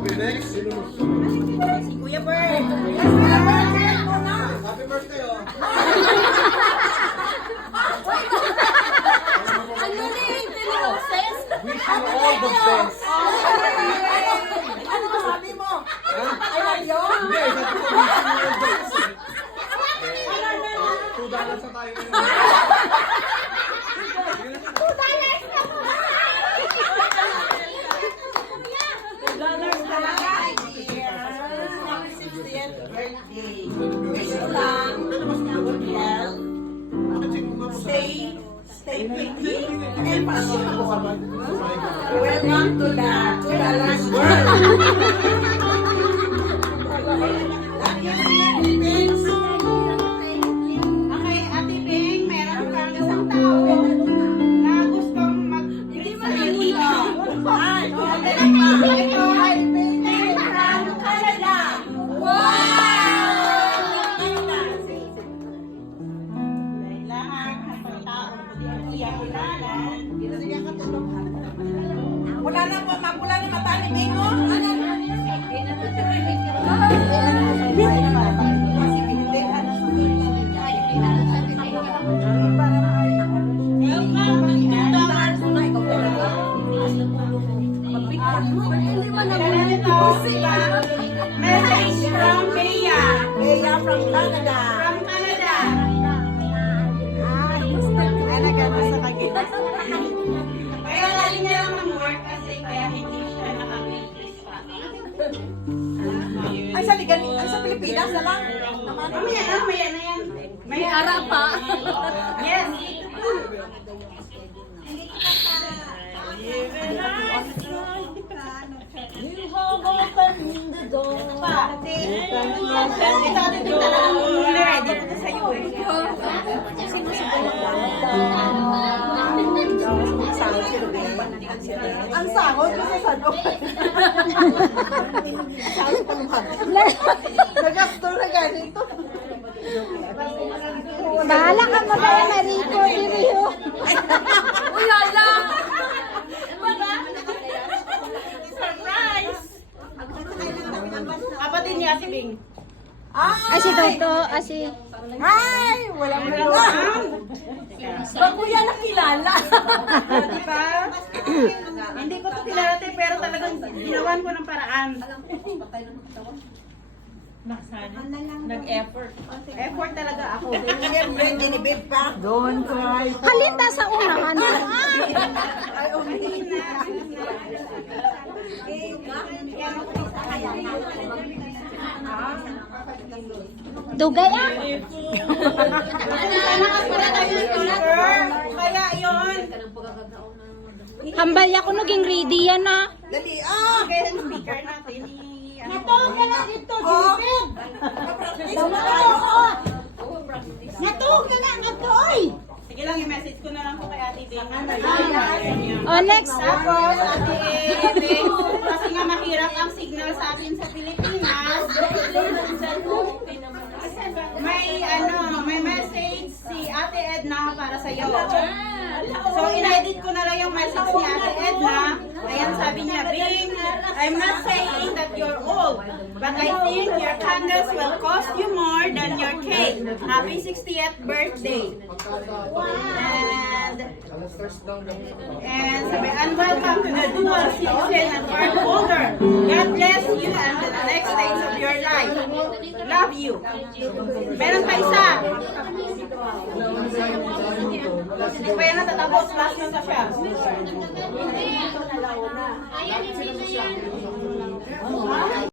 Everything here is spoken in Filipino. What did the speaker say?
Next. Si Kuya Bert. Yes, Kuya Bert. Happy birthday, oh. Ano ni Roses? Wish you all the best. Ano sabi mo? I love you? Hindi, sabi ko, wish you all the best. $2 na tayo ngayon. $2 talaga. Happy 60th birthday. Wish you lang. Good health. Stay pretty and fashionable. Welcome to the $2 world. Okay, Ate Bing, meron kang isang tao na gustong mag-sabi dito. Ito ay Bing from Canada. Lahat ng tao hindi ako kilala. Wala na po, magpula na mata ni Bing, no? Message from Bea. Bea from Canada. From Canada. Kaya lagi niya lang mag-work kasi kaya hindi siya nakabilis pa. Ay, sa Pilipinas na lang. Mamaya na yan. May ara pa. Yes. You have opened the door. Ito atin din talagang ready ko sa'yo eh. Ang sahod kasi sa loob. Sahod pa naman. Nagasto na ganito. Bahala ka magaya na Rico, Rio. Uy, ala! Surprise! Kapatid ni Ate Bing. Asi Toto, asi. Ay! Walang mga. Ba't ko yan nakilala? Di ba? Hindi ko ito kilala pero talagang ginawan ko ng paraan. Nag-effort. Effort talaga ako. Siyempre, dinibig pa. Don't cry. Halita sa unahan. Ay, umihina. Dugay ah. Kaya yun. Hambal ako naging ready yan ah. Dali, ah! Kaya yung speaker natin. Natawag ka na dito, Joseph! Natawag ka na, natoy! Sige lang, i-message ko na lang po kay Ate Bing. Oh, next. Tapos, Ate Bing, kasi nga mahirap ang signal sa atin sa Pilipinas. May message si Ate Edna para sa iyo. So, in-edit ko na lang yung message ni Ate Edna. Ayan, sabi niya, Bing, I'm not saying that you're old, but I think your candles will cost you more than your cake. Happy 60th birthday. And sabi, and welcome to the dual citizen and card holder. God bless you and the next stage of your life. Love you. Meron pa isa. Hindi pa yan natatapos. Last na siya.